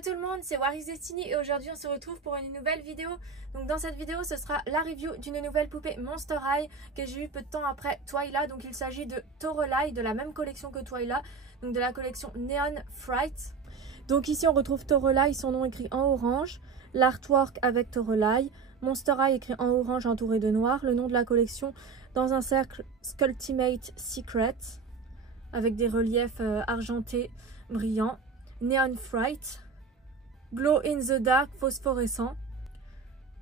Hello tout le monde, c'est Waris Destiny et aujourd'hui on se retrouve pour une nouvelle vidéo. Donc dans cette vidéo ce sera la review d'une nouvelle poupée Monster High que j'ai eu peu de temps après Twyla. Donc il s'agit de Toralei, de la même collection que Twyla, donc de la collection Neon Fright. Donc ici on retrouve Toralei, son nom écrit en orange, l'artwork avec Toralei, Monster High écrit en orange entouré de noir, le nom de la collection dans un cercle Skulltimate Secret avec des reliefs argentés brillants, Neon Fright, Glow in the Dark phosphorescent.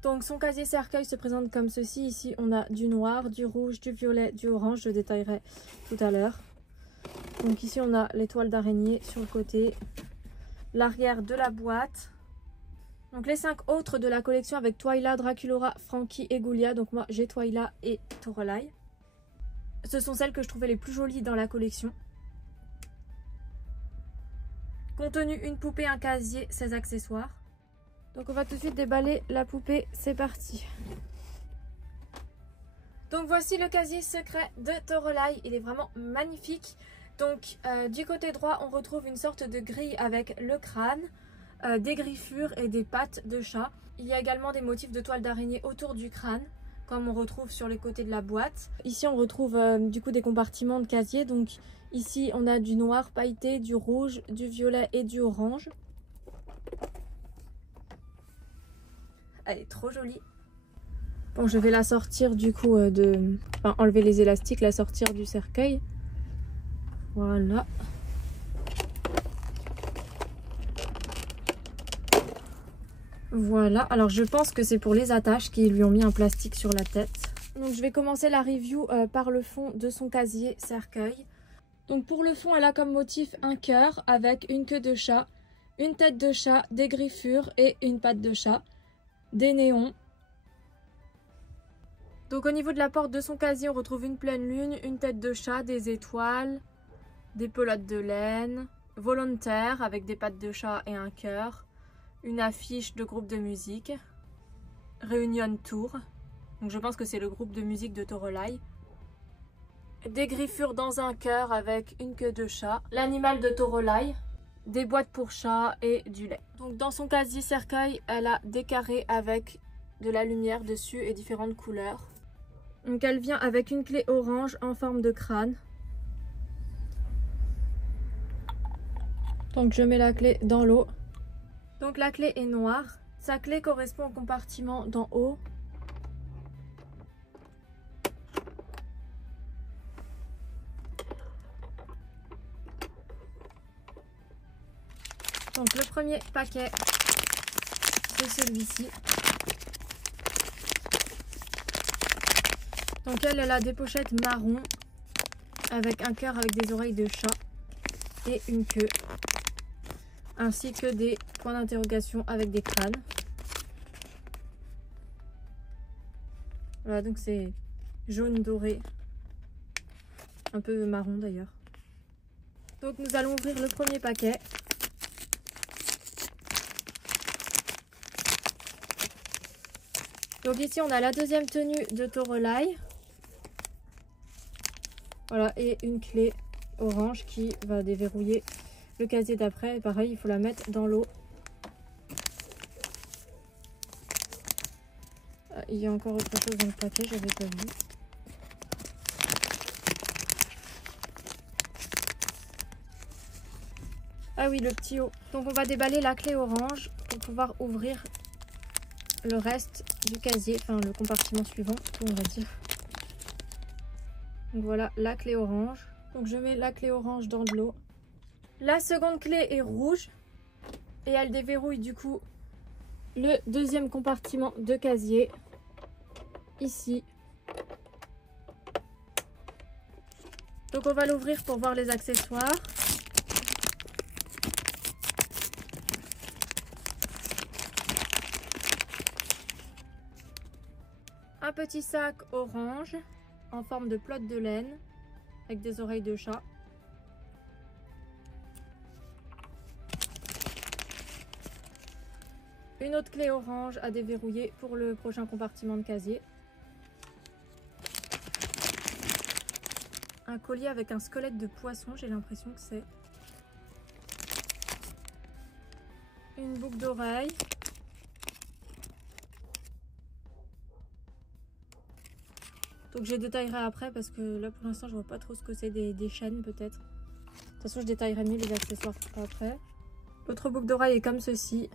Donc son casier cercueil se présente comme ceci. Ici on a du noir, du rouge, du violet, du orange, je détaillerai tout à l'heure. Donc ici on a l'étoile d'araignée sur le côté, l'arrière de la boîte. Donc les 5 autres de la collection avec Twyla, Draculaura, Frankie et Ghoulia. Donc moi j'ai Twyla et Toralei. Ce sont celles que je trouvais les plus jolies dans la collection. Contenu une poupée, un casier, 16 accessoires. Donc on va tout de suite déballer la poupée, c'est parti. Donc voici le casier secret de Toralei, il est vraiment magnifique. Donc du côté droit on retrouve une sorte de grille avec le crâne, des griffures et des pattes de chat. Il y a également des motifs de toile d'araignée autour du crâne, comme on retrouve sur les côtés de la boîte. Ici on retrouve du coup des compartiments de casier. Donc ici on a du noir pailleté, du rouge, du violet et du orange. Elle est trop jolie. Bon, je vais la sortir du coup enfin enlever les élastiques, la sortir du cercueil. Voilà. Voilà, alors je pense que c'est pour les attaches qui lui ont mis un plastique sur la tête. Donc je vais commencer la review par le fond de son casier cercueil. Donc pour le fond, elle a comme motif un cœur avec une queue de chat, une tête de chat, des griffures et une patte de chat, des néons. Donc au niveau de la porte de son casier, on retrouve une pleine lune, une tête de chat, des étoiles, des pelotes de laine, volontaire avec des pattes de chat et un cœur, une affiche de groupe de musique, Reunion Tour, donc je pense que c'est le groupe de musique de Toralei, des griffures dans un cœur avec une queue de chat, l'animal de Toralei, des boîtes pour chat et du lait. Donc dans son casier cercueil, elle a des carrés avec de la lumière dessus et différentes couleurs. Donc elle vient avec une clé orange en forme de crâne. Donc je mets la clé dans l'eau. Donc la clé est noire. Sa clé correspond au compartiment d'en haut. Donc le premier paquet, c'est celui-ci. Donc elle a des pochettes marron avec un cœur avec des oreilles de chat et une queue, ainsi que des points d'interrogation avec des crânes. Voilà, donc c'est jaune doré, un peu marron d'ailleurs. Donc nous allons ouvrir le premier paquet. Donc ici on a la deuxième tenue de Toralei. Voilà, et une clé orange qui va déverrouiller le casier d'après. Et pareil, il faut la mettre dans l'eau. Il y a encore autre chose dans le paquet, j'avais pas vu. Ah oui, le petit haut. Donc on va déballer la clé orange pour pouvoir ouvrir le reste du casier, enfin le compartiment suivant, on va dire. Donc voilà la clé orange. Donc je mets la clé orange dans de l'eau. La seconde clé est rouge et elle déverrouille du coup le deuxième compartiment de casier ici. Donc on va l'ouvrir pour voir les accessoires. Un petit sac orange en forme de pelote de laine avec des oreilles de chat. Une autre clé orange à déverrouiller pour le prochain compartiment de casier. Un collier avec un squelette de poisson, j'ai l'impression que c'est. une boucle d'oreille. Donc je détaillerai après parce que là pour l'instant je vois pas trop ce que c'est des chaînes peut-être. De toute façon je détaillerai mieux les accessoires après. L'autre boucle d'oreille est comme ceci.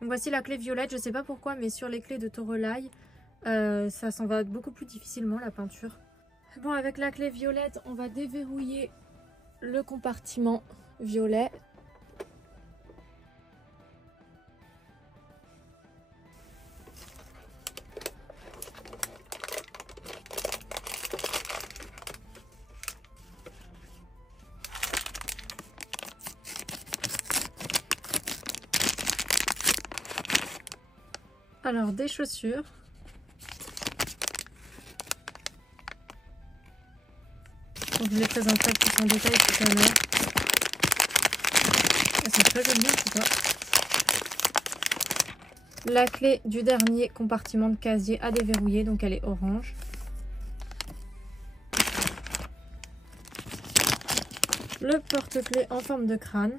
Donc voici la clé violette, je sais pas pourquoi mais sur les clés de Torelai ça s'en va beaucoup plus difficilement la peinture. Bon, avec la clé violette on va déverrouiller le compartiment violet. Alors des chaussures. Donc, je les présenterai plus en détail tout à l'heure. Elles sont très jolies en tout cas. La clé du dernier compartiment de casier à déverrouiller, donc elle est orange. Le porte-clés en forme de crâne.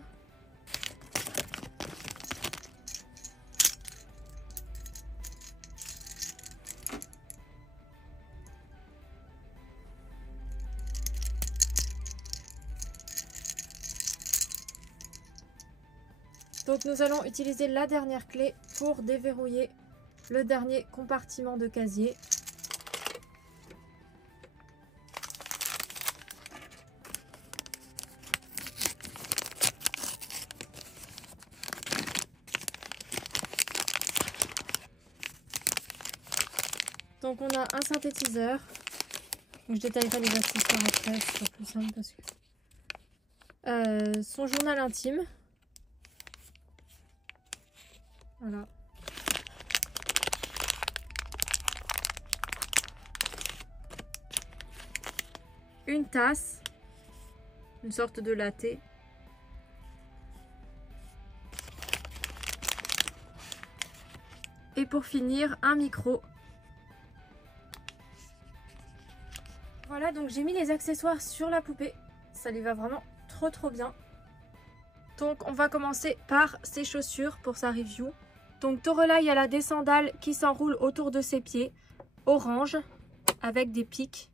Donc nous allons utiliser la dernière clé pour déverrouiller le dernier compartiment de casier. Donc on a un synthétiseur. Donc je détaillerai les accessoires après, ce sera plus simple parce que... son journal intime. Voilà. Une tasse, une sorte de latte. Et pour finir, un micro. Voilà, donc j'ai mis les accessoires sur la poupée. Ça lui va vraiment trop bien. Donc on va commencer par ses chaussures pour sa review. Donc Torelai, elle a des sandales qui s'enroulent autour de ses pieds, orange, avec des pics.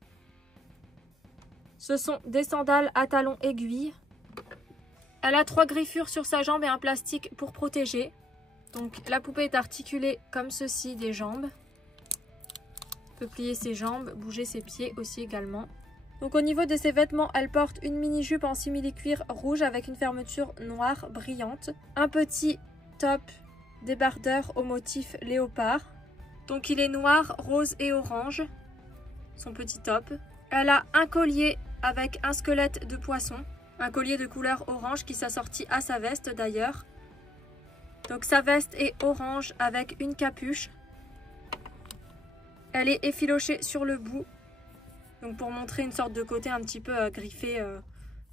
Ce sont des sandales à talons aiguilles. Elle a 3 griffures sur sa jambe et un plastique pour protéger. Donc la poupée est articulée comme ceci des jambes. On peut plier ses jambes, bouger ses pieds aussi également. Donc au niveau de ses vêtements, elle porte une mini-jupe en simili-cuir rouge avec une fermeture noire brillante. Un petit top débardeur au motif léopard. Donc il est noir, rose et orange. Son petit top. Elle a un collier avec un squelette de poisson. Un collier de couleur orange qui s'assortit à sa veste d'ailleurs. Donc sa veste est orange avec une capuche. Elle est effilochée sur le bout. Donc pour montrer une sorte de côté un petit peu griffé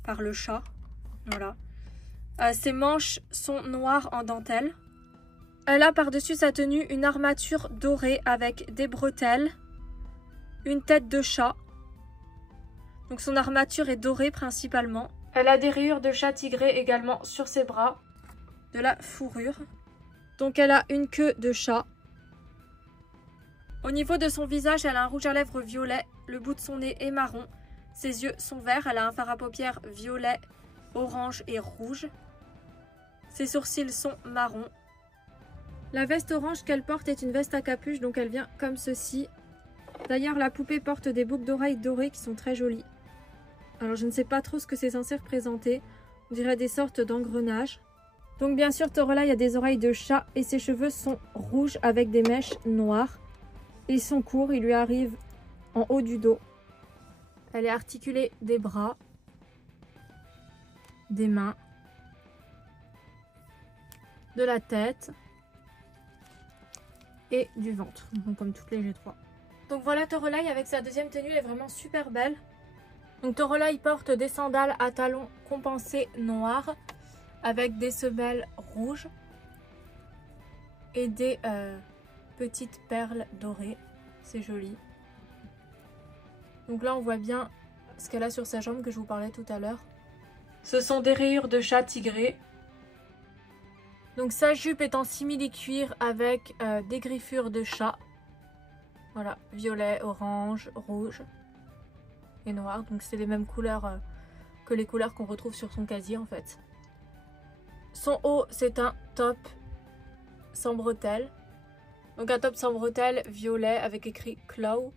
par le chat. Voilà. Ses manches sont noires en dentelle. Elle a par-dessus sa tenue une armature dorée avec des bretelles. Une tête de chat. Donc son armature est dorée principalement. Elle a des rayures de chat tigré également sur ses bras. De la fourrure. Donc elle a une queue de chat. Au niveau de son visage, elle a un rouge à lèvres violet. Le bout de son nez est marron. Ses yeux sont verts. Elle a un fard à paupières violet, orange et rouge. Ses sourcils sont marrons. La veste orange qu'elle porte est une veste à capuche, donc elle vient comme ceci. D'ailleurs, la poupée porte des boucles d'oreilles dorées qui sont très jolies. Alors, je ne sais pas trop ce que c'est censé représenter. On dirait des sortes d'engrenages. Donc, bien sûr, Torelai a des oreilles de chat et ses cheveux sont rouges avec des mèches noires. Ils sont courts, ils lui arrivent en haut du dos. Elle est articulée des bras, des mains, de la tête et du ventre, donc comme toutes les G3. Donc voilà Torelai avec sa deuxième tenue, elle est vraiment super belle. Donc Torelai porte des sandales à talons compensés noirs avec des semelles rouges et des petites perles dorées. C'est joli. Donc là on voit bien ce qu'elle a sur sa jambe que je vous parlais tout à l'heure. Ce sont des rayures de chat tigré. Donc sa jupe est en simili-cuir avec des griffures de chat. Voilà, violet, orange, rouge et noir. Donc c'est les mêmes couleurs que les couleurs qu'on retrouve sur son casier en fait. Son haut c'est un top sans bretelles. Donc un top sans bretelles violet avec écrit Claw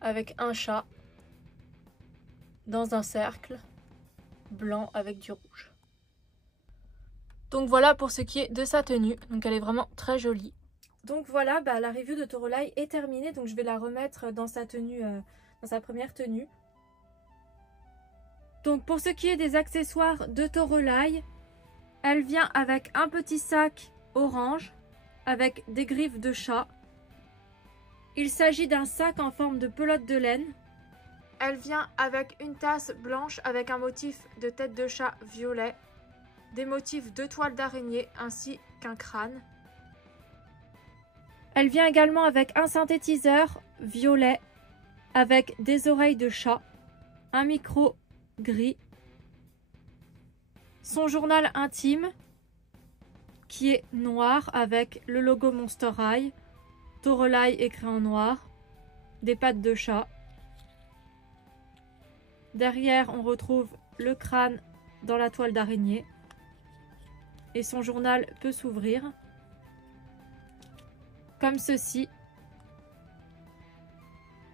avec un chat dans un cercle blanc avec du rouge. Donc voilà pour ce qui est de sa tenue. Donc elle est vraiment très jolie. Donc voilà, la review de Torolai est terminée. Donc je vais la remettre dans sa tenue, dans sa première tenue. Donc pour ce qui est des accessoires de Torolai, elle vient avec un petit sac orange avec des griffes de chat. Il s'agit d'un sac en forme de pelote de laine. Elle vient avec une tasse blanche avec un motif de tête de chat violet, des motifs de toile d'araignée ainsi qu'un crâne. Elle vient également avec un synthétiseur violet avec des oreilles de chat, un micro gris, son journal intime qui est noir avec le logo Monster High, Torolai écrit en noir, des pattes de chat. Derrière, on retrouve le crâne dans la toile d'araignée. Et son journal peut s'ouvrir comme ceci.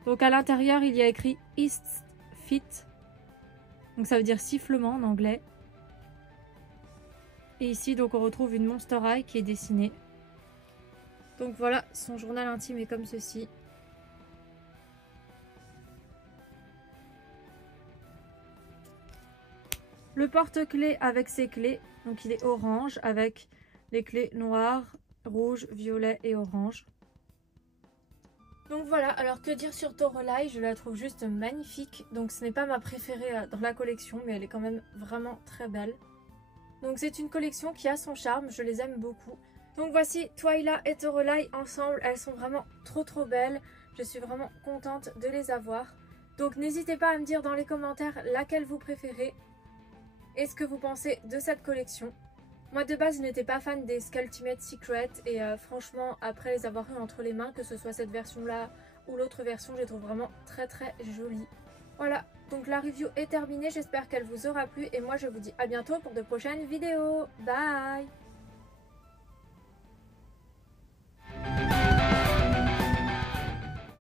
Donc à l'intérieur, il y a écrit East Fit. Donc ça veut dire sifflement en anglais. Et ici, donc on retrouve une Monster High qui est dessinée. Donc voilà, son journal intime est comme ceci. Le porte-clés avec ses clés, donc il est orange avec les clés noires, rouge, violet et orange. Donc voilà, alors que dire sur Torolai, je la trouve juste magnifique. Donc ce n'est pas ma préférée dans la collection, mais elle est quand même vraiment très belle. Donc c'est une collection qui a son charme, je les aime beaucoup. Donc voici Twyla et Torolai ensemble, elles sont vraiment trop belles. Je suis vraiment contente de les avoir. Donc n'hésitez pas à me dire dans les commentaires laquelle vous préférez et ce que vous pensez de cette collection. Moi de base je n'étais pas fan des Skulltimate Secret et franchement après les avoir eu entre les mains, que ce soit cette version là ou l'autre version, je les trouve vraiment très jolies. Voilà, donc la review est terminée, j'espère qu'elle vous aura plu et moi je vous dis à bientôt pour de prochaines vidéos. Bye!